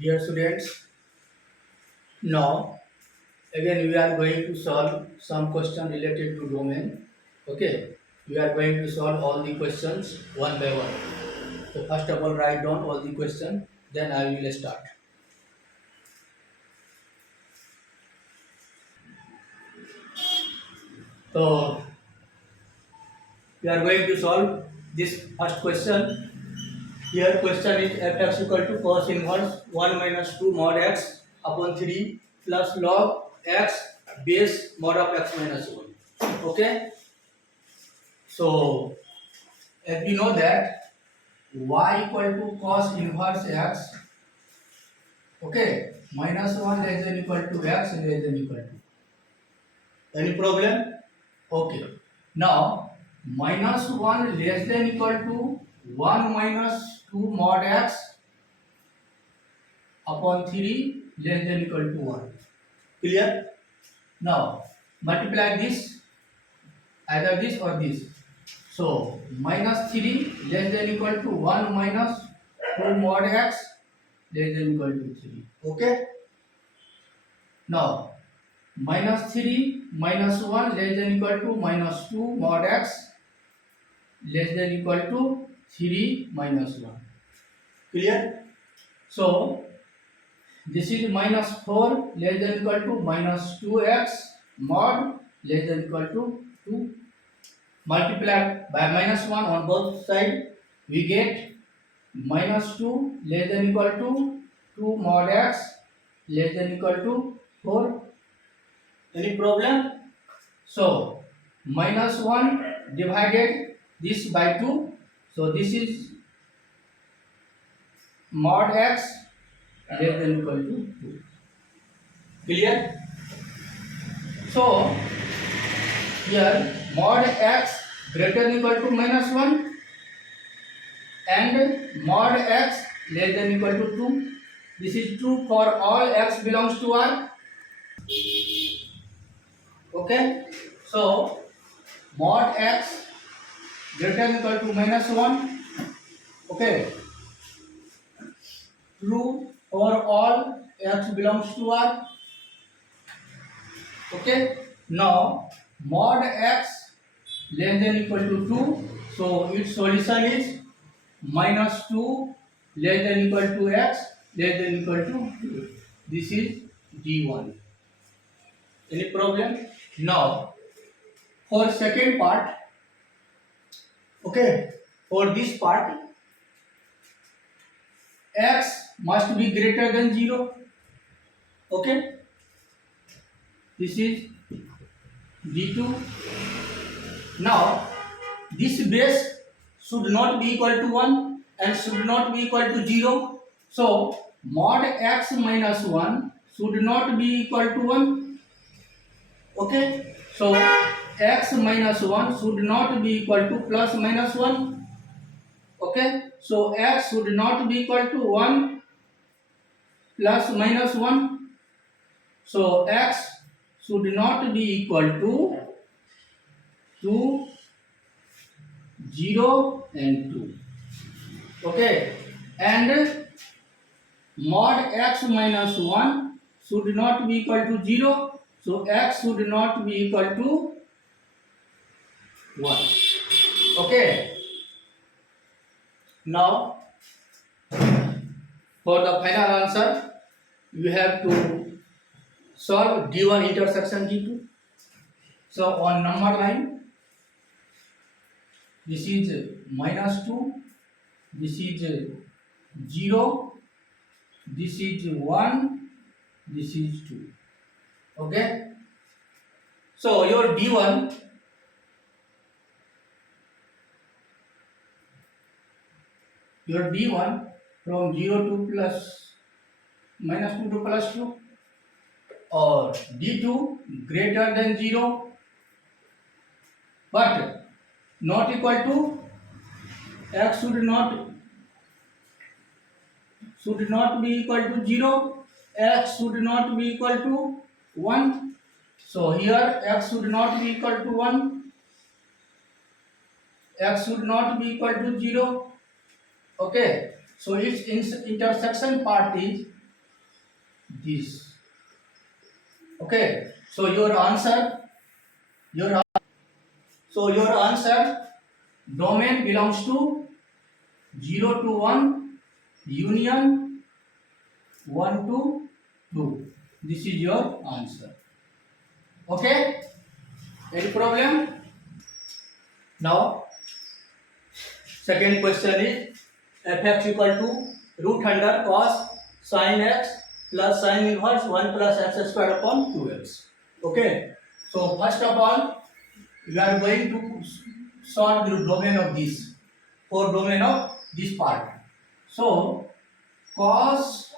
Dear students, now again we are going to solve some question related to domain. Okay, we are going to solve all the questions one by one. So first of all, write down all the question. Then I will start. So we are going to solve this first question. Here question is fx equal to cos inverse 1 minus 2 mod x upon 3 plus log x base mod of x minus 1. Okay. So as we know that y equal to cos inverse x, okay, minus 1 less than equal to x less than equal to. Any problem? Okay. Now minus 1 less than equal to 1 minus 2 mod x upon 3 less than equal to 1. Clear? Now multiply this, either this or this. So minus 3 less than equal to 1 minus 2 mod x less than equal to 3. Okay. Now minus 3 minus 1 less than equal to minus 2 mod x less than equal to 3 minus 1. Clear? So this is minus 4 less than equal to minus 2x mod less than equal to 2. Multiply by minus 1 on both sides, we get minus 2 less than equal to 2 mod x less than equal to 4. Any problem? So minus 1 divided this by 2. So this is mod x less than equal to 2. Clear? So here mod x greater than equal to minus 1 and mod x less than equal to 2. This is true for all x belongs to R. Okay. So mod x greater than equal to minus 1. Okay. True for all x belongs to R. Okay. Now mod x less than equal to 2. So its solution is minus 2 less than equal to x less than equal to 2. This is D1. Any problem? Now for second part, okay, for this part x must be greater than 0. Okay, this is D2. Now this base should not be equal to 1 and should not be equal to 0. So mod x minus 1 should not be equal to 1. Okay, so x minus 1 should not be equal to plus minus 1. Okay, so x should not be equal to 1 plus minus 1. So x should not be equal to 2, 0 and 2. Okay, and mod x minus 1 should not be equal to 0. So x should not be equal to 1. Okay, now for the final answer, you have to solve D1 intersection D2. So on number line, this is minus 2, this is 0, this is 1, this is 2. Okay. So your D1 from 0 to plus minus 2 to plus 2, or D2 greater than 0 but not equal to x should not be equal to 0, x should not be equal to 1. So here x should not be equal to 1, x should not be equal to 0. Okay, so its intersection part is this. Okay, so your answer, your domain belongs to 0 to 1, union 1 to 2. This is your answer. Okay, any problem? Now, second question is fx equal to root under cos sin x plus sin inverse 1 plus x square upon 2x. Okay, so first of all, we are going to solve the domain of this, for domain of this part. So, cos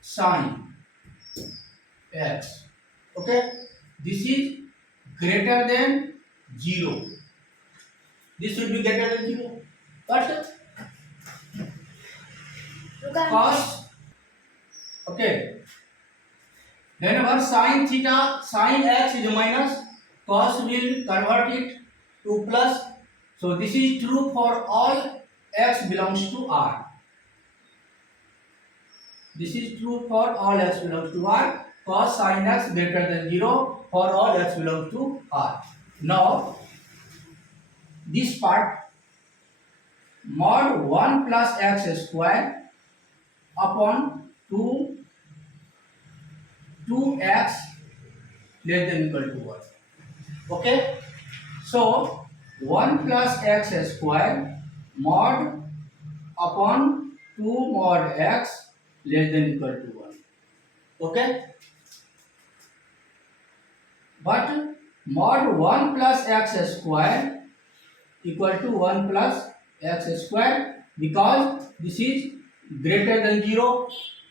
sin x, okay, this is greater than 0. This should be greater than 0. But cos, okay, whenever sin theta, sin x is minus, cos will convert it to plus. So this is true for all x belongs to R. This is true for all x belongs to R. Cos sin x greater than 0 for all x belongs to R. Now, this part, mod 1 plus x square upon 2x less than equal to 1. Okay, so 1 plus x square mod upon 2 mod x less than equal to 1. Okay, but mod 1 plus x square equal to 1 plus x square, because this is greater than 0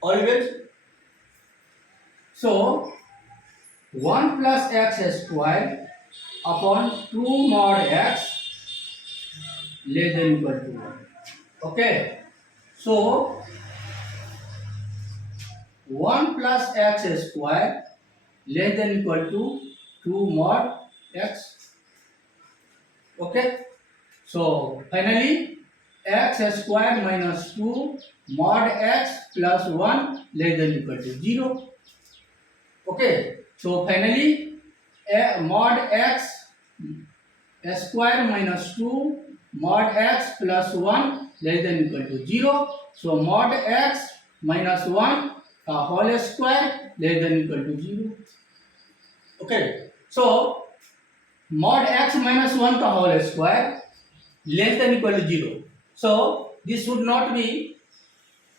always. So 1 plus x square upon 2 mod x less than equal to 1. Okay, so 1 plus x square less than equal to 2 mod x. Okay, so finally x square minus 2 mod x plus 1 less than equal to 0. Okay, so finally mod x square minus 2 mod x plus 1 less than equal to 0. So mod x minus 1 whole square less than equal to 0. Okay, so mod x minus 1 whole square less than equal to 0. So this should not be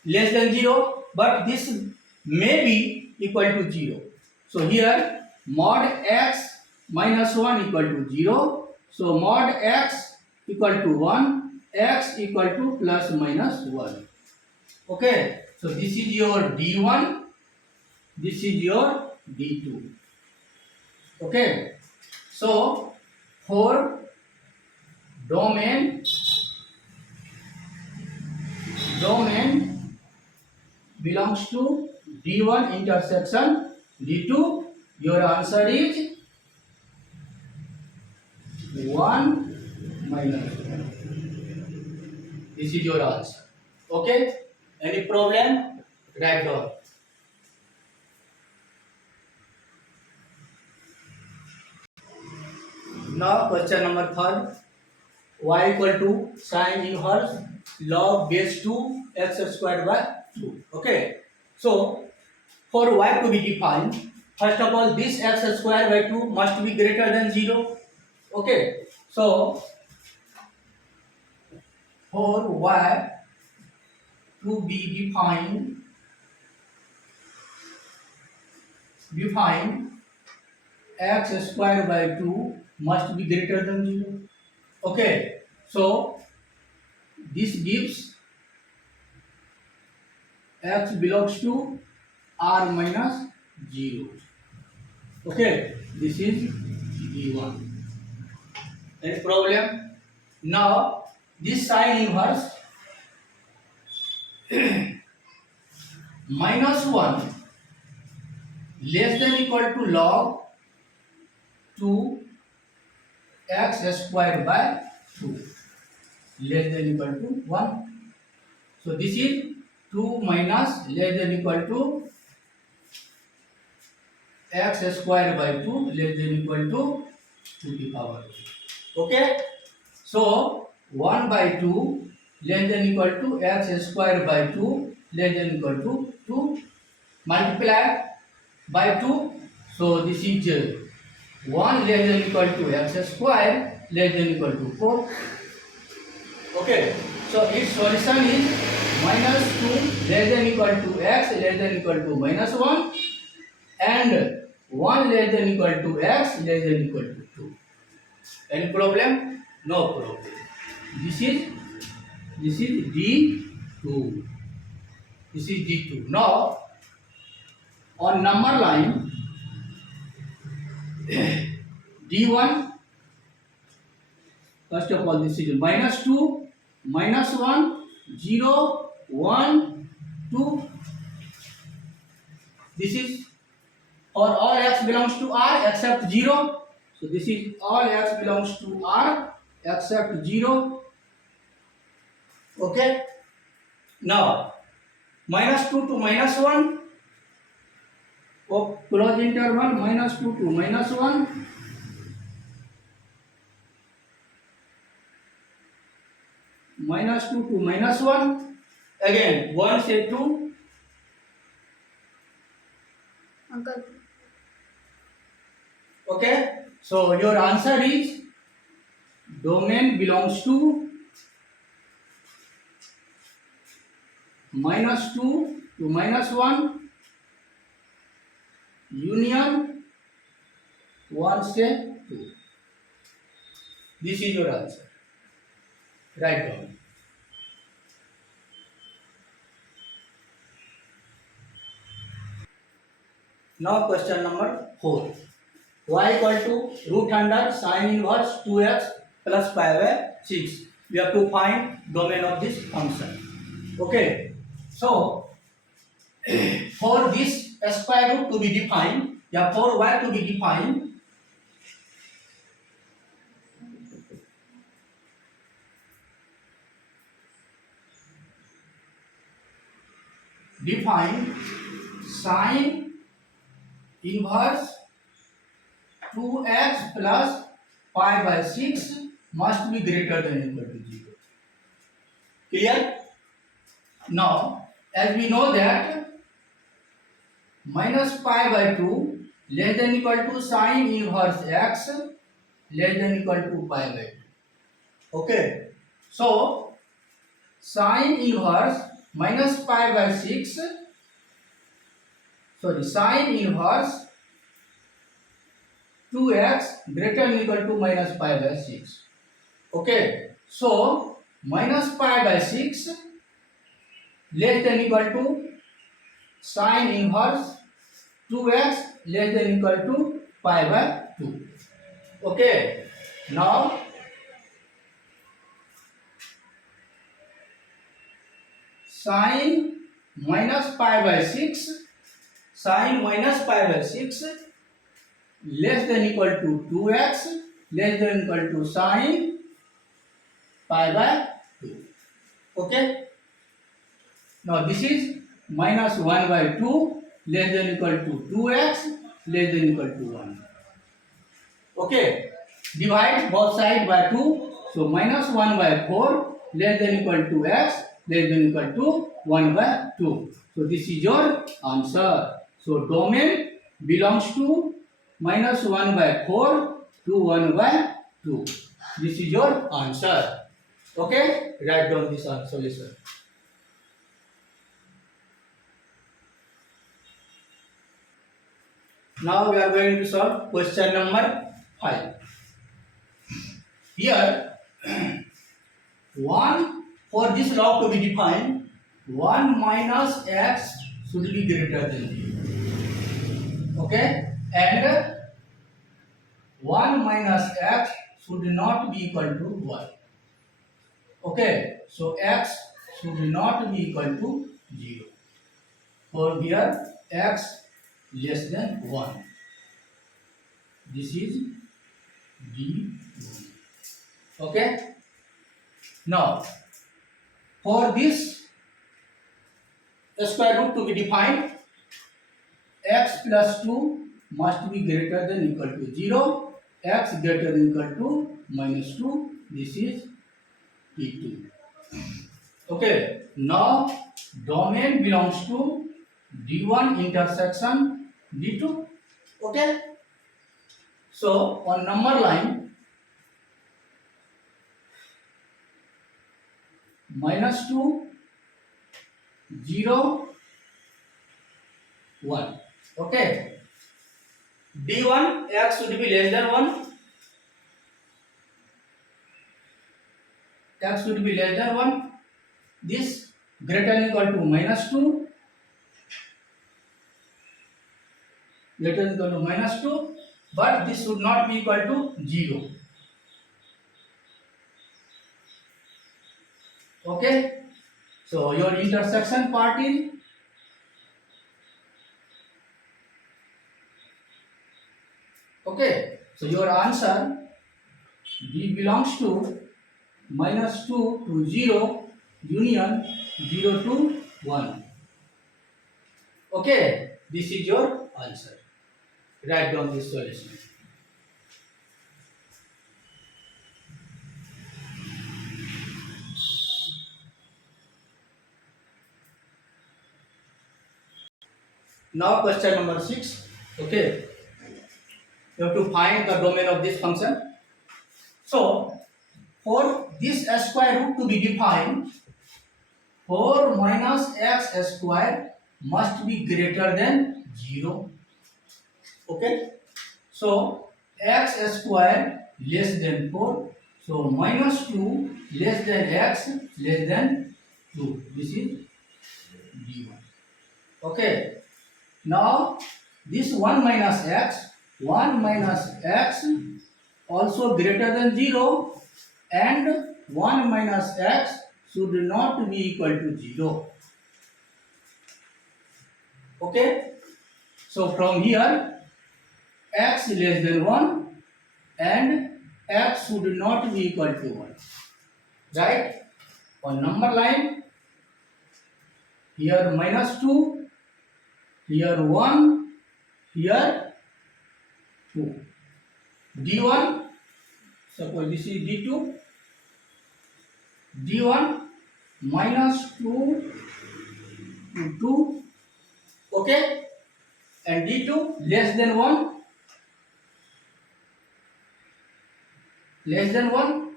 less than 0, but this may be equal to 0. So here mod x minus 1 equal to 0. So mod x equal to 1, x equal to plus minus 1. Okay, so this is your d1, this is your d2. Okay, so for domain belongs to d1 intersection d2, your answer is 1 minus 1. This is your answer. Okay, any problem? Write down. Now question number 3. Y equal to sin inverse log base 2 x squared by 2. Okay, so for y to be defined, first of all this x squared by 2 must be greater than 0. Okay, so for y to be defined x squared by 2 must be greater than 0. Okay, so this gives x belongs to r minus 0. Okay, this is d1. Any problem? Now this sin inverse minus 1 less than equal to log 2 x squared by 2 less than equal to 1. So this is 2 minus less than equal to x square by 2 less than equal to 2 to power 2. Okay, so 1 by 2 less than equal to x square by 2 less than equal to 2 multiply by 2, so this is 1 less than equal to x square less than equal to 4. Okay, so its solution is minus 2 less than equal to x less than equal to minus 1 and 1 less than equal to x less than equal to 2. Any problem? No problem. This is D2. This is D2. Now on number line D1, first of all this is minus 2, minus 1, 0, 1, 2. This is for all x belongs to R except 0. So this is all x belongs to R except 0. Okay. Now minus 2 to minus 1. Close interval minus 2 to minus 1. Minus 2 to minus 1. Again 1 say 2. Uncle. Okay. So your answer is domain belongs to minus 2 to minus 1 union 1 say 2. This is your answer. Write down. Now question number 4. Y equal to root under sin inverse 2x plus pi by 6. We have to find domain of this function. Okay. So for this square root to be defined, yeah, for y to be defined, define sin inverse 2x plus pi by 6 must be greater than equal to 0. Clear? Now, as we know that minus pi by 2 less than equal to sin inverse x less than equal to pi by 2. Okay. So, sin inverse minus pi by 6, sorry, sin inverse 2x greater than equal to minus pi by 6. Okay. So, minus pi by 6 less than equal to sin inverse 2x less than equal to pi by 2. Okay. Now sin minus pi by 6, sin minus pi by 6 less than equal to 2x less than equal to sin pi by 2. Okay. Now this is minus 1 by 2 less than equal to 2x less than equal to 1. Okay. Divide both sides by 2. So minus 1 by 4 less than equal to x less than equal to 1 by 2. So this is your answer. So domain belongs to minus 1 by 4 to 1 by 2. This is your answer. Okay. Write down this solution. Now we are going to solve question number 5. Here, 1 for this log to be defined, 1 minus x should be greater than 0. Okay, and 1 minus x should not be equal to y. Okay, so x should not be equal to 0. For here, x less than 1. This is D1. Okay. Now, for this square root to be defined. X plus 2 must be greater than equal to 0. X greater than equal to minus 2. This is D2. Okay. Now domain belongs to D1 intersection D2. Okay. So on number line minus 2, 0, 1. Okay. D1 x should be less than 1. X should be less than 1. This greater than equal to minus 2. Greater than equal to minus 2. But this should not be equal to 0. Okay. So your intersection part is okay. So your answer D belongs to minus 2 to 0 union 0 to 1. Okay. This is your answer. Write down this solution. Now question number 6. Okay. You have to find the domain of this function. So for this square root to be defined, 4 minus x square must be greater than 0. Okay. So x square less than 4. So minus 2 less than x less than 2. This is D1. Okay. Now this 1 minus x also greater than 0, and 1 minus x should not be equal to 0. Okay. So from here x less than 1 and x should not be equal to 1. Right? On number line, here minus 2, here 1, here 2. D1, suppose this is D2. D1 minus 2 to 2. Okay. And D2 less than 1. Less than 1.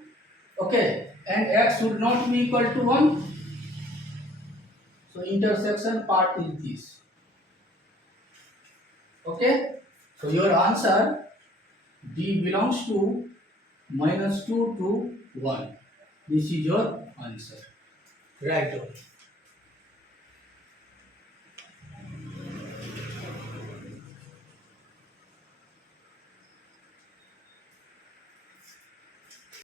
Okay. And x should not be equal to 1. So intersection part is this. Okay. So your answer D belongs to minus 2 to 1. This is your answer. Write down.